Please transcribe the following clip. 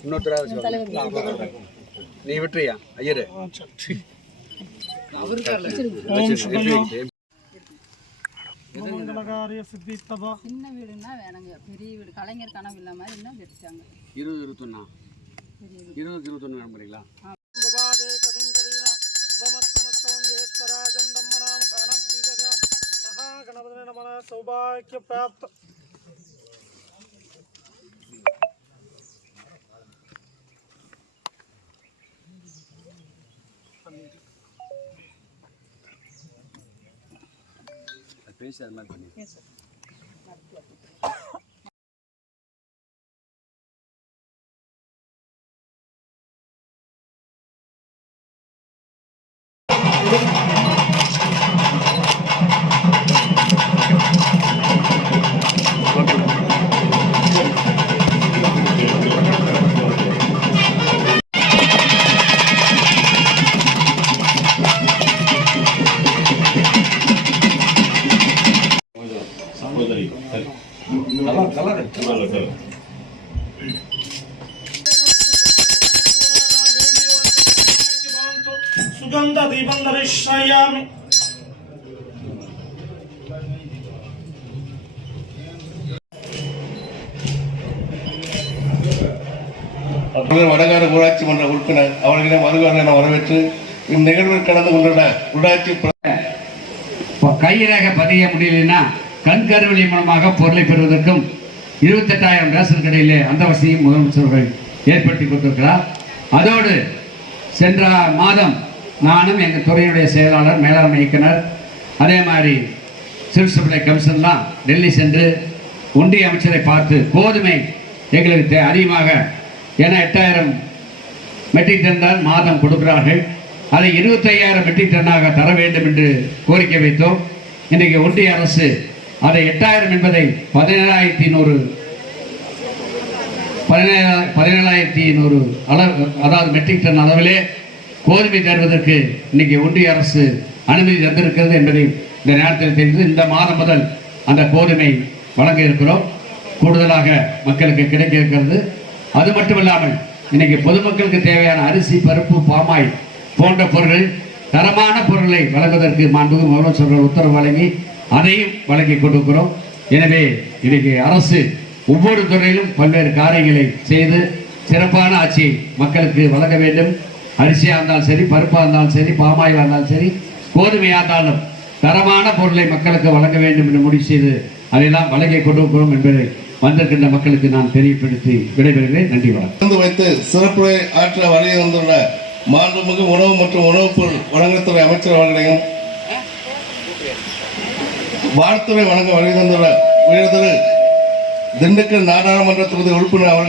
இன்னொருத்தராக நீ விட்டுறியா ஐயரு சின்ன வீடுன்னா வேணாங்க பெரிய வீடு கலைஞர் கனவு இல்லாம என்ன வச்சாங்க இருபது இருபத்தொன்னா இருபது இருபத்தொன்னு நம்புறீங்களா சௌபாக்கிய பிராப்தம் பேசி அது மாதிரி பண்ணி நல்லா நல்லா நல்லா சுகந்த தீபம் தரிசயாமி வடகார ஊராட்சி மன்ற உறுப்பினர் அவர்களிடம் வருவார்கள் என வரவேற்று இந்நிகழ்வில் கலந்து கொண்டுள்ள உள்ளாட்சி கையிலாக பதிய முடியலன்னா கண்கருவழி மூலமாக பொருளை பெறுவதற்கும் இருபத்தெட்டாயிரம் ரேஷன் கடையிலே அந்த வசதியும் முதலமைச்சர்கள் ஏற்படுத்தி கொடுத்திருக்கிறார். அதோடு சென்ற மாதம் நானும் எங்கள் துறையினுடைய செயலாளர் மேலாண்மை இயக்குனர் அதே மாதிரி சிவில் சப்ளை கமிஷன்லாம் டெல்லி சென்று ஒன்றிய அமைச்சரை பார்த்து கோதுமை எங்களுக்கு அதிகமாக என எட்டாயிரம் மெட்ரிக் டன் தான் மாதம் கொடுக்கிறார்கள். அதை இருபத்தையாயிரம் மெட்ரிக் டன்னாக தர வேண்டும் என்று கோரிக்கை வைத்தோம். இன்றைக்கு ஒன்றிய அரசு அதை எட்டாயிரம் என்பதை பதினேழாயிரத்தி நூறு பதினேழா பதினேழாயிரத்தி நூறு அளவு அதாவது மெட்ரிக் டன் அளவிலே கோதுமை தருவதற்கு இன்னைக்கு ஒன்றிய அரசு அனுமதி தந்திருக்கிறது என்பதை இந்த நேரத்தில் தெரிந்து இந்த மாதம் முதல் அந்த கோதுமை வழங்க இருக்கிறோம். கூடுதலாக மக்களுக்கு கிடைக்க இருக்கிறது. அது மட்டுமில்லாமல் இன்னைக்கு பொதுமக்களுக்கு தேவையான அரிசி பருப்பு பாமாய் போன்ற பொருட்கள் தரமான பொருளை வழங்குவதற்கு மாண்புகு முதலமைச்சர்கள் உத்தரவு வழங்கி அதையும் வழங்கி கொடுக்கிறோம். எனவே இன்றைக்கு அரசு ஒவ்வொரு துறையிலும் பல்வேறு காரியங்களை செய்து சிறப்பான ஆட்சியை மக்களுக்கு வழங்க வேண்டும். அரிசியாக இருந்தாலும் சரி பருப்பாக இருந்தாலும் சரி பாமாயிலாக இருந்தாலும் சரி கோதுமையாக இருந்தாலும் தரமான பொருளை மக்களுக்கு வழங்க வேண்டும் என்று முடிவு செய்து அதையெல்லாம் வழங்கி கொடுக்கிறோம் என்பதை வந்திருக்கின்ற மக்களுக்கு நான் தெரியப்படுத்தி விடைபெறுகிறேன். நன்றி வணக்கம். திறந்து வைத்து சிறப்புரை ஆற்ற வருகை வந்துள்ள மாண்புமிகு உணவு மற்றும் உணவுப் பொருள் வழங்கத்துறை அமைச்சர் அவர்களையும் வாழ்த்துறை வணங்க வருகை தந்துள்ள உயர்திரு திண்டுக்கல் நாடாளுமன்ற தொகுதி உறுப்பினர் அவர்கள்.